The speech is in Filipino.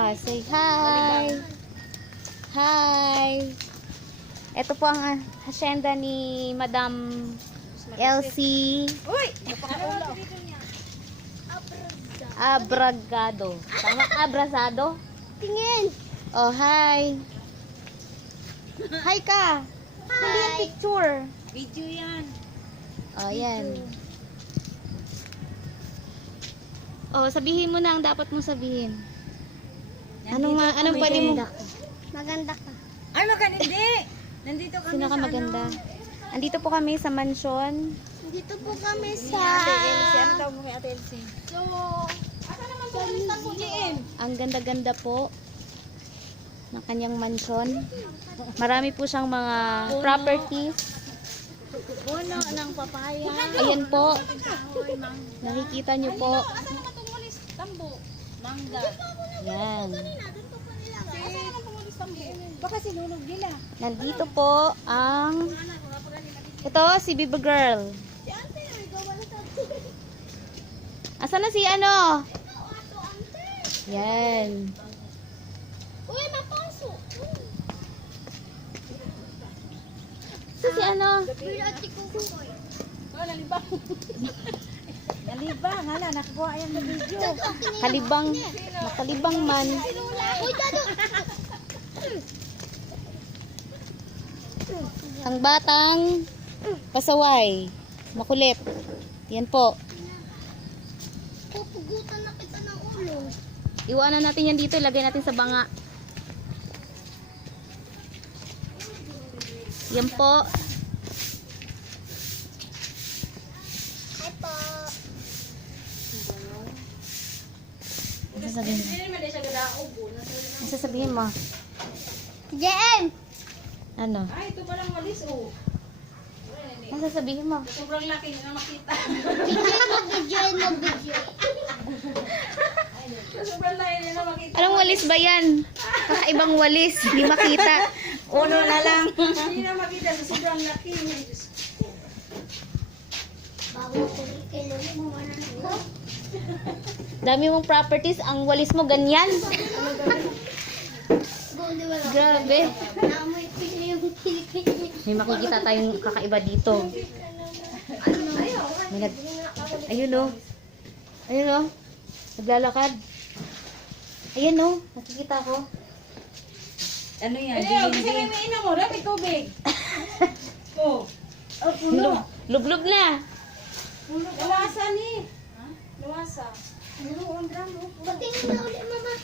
Say hi. Hi. Ito po ang hacienda ni Madam Elsie Abragado. Tama? Abrazado? Tingin. Oh, hi. Hi ka. Hindi yung picture. Video yan. Oh, yan. Oh, sabihin mo na ang dapat mong sabihin. Anong pwede mo? Maganda ka. Ay, hindi. Nandito kami Sino ka sa maganda? Andito po kami sa mansion. Dito po kami Ni sa... Ate Elsie. Ano tawag mo kay Ate Elsie? So, asa naman po listan po diin? Ang ganda-ganda po ng kanyang mansion. Marami po siyang mga properties. Puno ng papaya. Ayan po. Nakikita nyo po. Asa naman po mulis tambo? Mangga. Yan. Doon po po nila. Asa naman po mulis tambo? Baka sinunog nila. Nandito po ang... Ito, si Biba Girl. Si ante, gawala sa... Asan na si ano? Ato ante. Yan. Uy, mapaso. Si ano? Bilati ko ko. Oh, nalibang. Nalibang. Hala, nakakuha yan na video. Kalibang. Makalibang man. Uy, dado. Ang batang pasaway. Makulit. Yan po. Pupugutan na kita ng ulo. Iwanan natin yan dito. Ilagay natin sa banga. Yan po. Hi po. Ano sasabihin mo? Ano sasabihin mo? JM! Ano? Ay, ito palang walis, oh. Ano sasabihin mo? Sobrang laki na makita. Video. Sobrang laki na makita. Anong walis ba yan? Kakaibang walis. Hindi makita. Uno na lang. Hindi na makita sa sobrang laki. Bago ko kailan mo ano. Dami mong properties. Ang walis mo ganyan. Goli wala. Grabe. Namoy ko yung kilikili. May makikita tayong kakaiba dito. May ayun o. Ayun o. Naglalakad. Ayun o. Nakikita ko. Ano yan? Kasi may ina mo. Dami tubig. Oh. Oh, puno. Lublob na. Luwasa ni. Luwasa. Patingin na ulit mama.